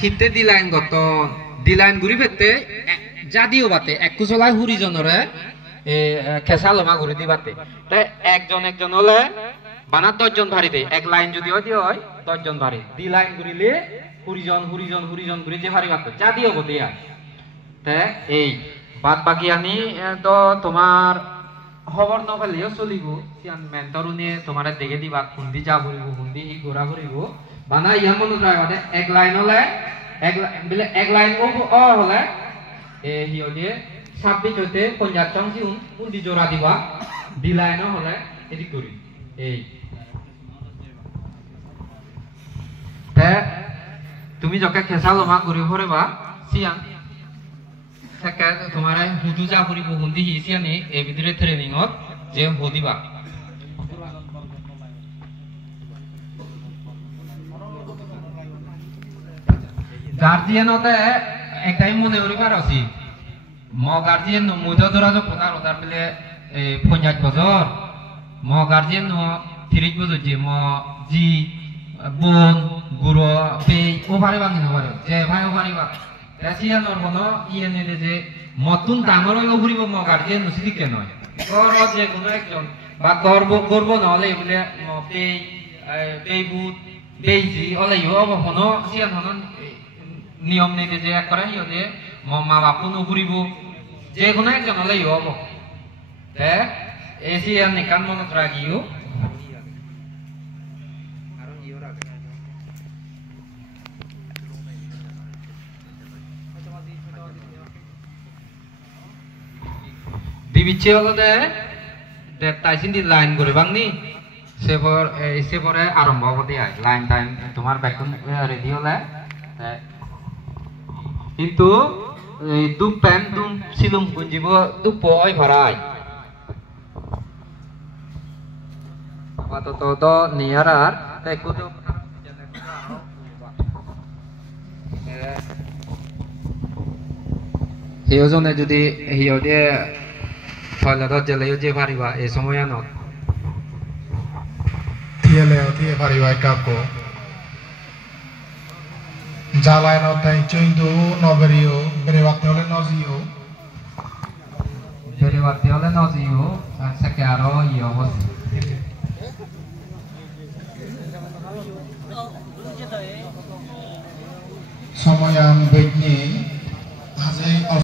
হিতে দিলাইন গত দিলাইন ঘুরি পেতে জাদিও বাতে এক কুচলাই হুরি জনরে খেসা লমা ঘুরি দি বাতে তাই একজন হলে বানা 10 জন ভারিতে এক লাইন যদি হয় 10 জন ভারি দি লাইন ঘুরিলে হুরিজন ঘুরি যে ভারি বাতে জাদিও বদিয়া তে এই বাদ বাকি আনি তো তোমার খবর নফেলিও চলিব সিয়ান মেন্টরুনে তোমারে দেখে দিবা খুন্দি যা ঘুরিব খুন্দি হি ঘোরা ঘুরিব বানা ইয়া মনে রাখবা দে এক লাইন হলে এক লাইন ও হলে হি হলে 26 হইতে 50 চংসি খুন্দি জোড়া দিবা দি লাইন হলে এদিক করি এই তে তুমি যকে খেসালো মা ঘুরি ঘুরিবা সিয়ান সেকা তোমারে হুদু যা ঘুরিব খুন্দি হি সিয়ানি এই ভিতরে ট্রেনিংত যে হদিবা গার্জিয়ানতে একটাই মনে করিবার আছে ম গার্জিয়ান মুদ ধরা যে পোনার ওদার পেলে 50 বছর ম গার্জিয়ান 30 বছর যে ম জি বোন গুরু বে ও পারে বাঙি না পারে যে ভাই ও পারিবা রাশিয়ানর কোন ইয়ে নিলে যে মতুন ডাঙর হইব ঘুরিব ম গার্জিয়ান নসিদি কেন গর যে কোন একজন বা গর্ব নহলে বলে বেবুত বেজি হলেও অবহন সিয়ান হন নিয়ম নীতি যে এক করে যে মা বাপু নুঘুরিব যে কোনো একজন হলেই হব এসিয়ান নিকান মনত রাখিও দিবিচ্ছে হলো দে তাইছিন দি লাইন করে বাংনি সেপরে আরম্ভ হব দিয়ে লাইন টাইম তোমার ব্যাকন রেডি হলে কিন্তু দুপ প্যান দুম সিলুম গুঞ্জিব দুপ পয় ভরাই আপাতত তো নিয়ারার তাই কুতো হিয়জনে যদি হিয়দে টয়লেটত জেলেও যে পারিবা এই সময় আনত দিয়ে পারিবা কাকো জালায় নতাই চইন্দু নবেরিও বেরেবাতে হলে নজিও সাকে আরো ই অবস্থা সময়ং বেগনি হাজে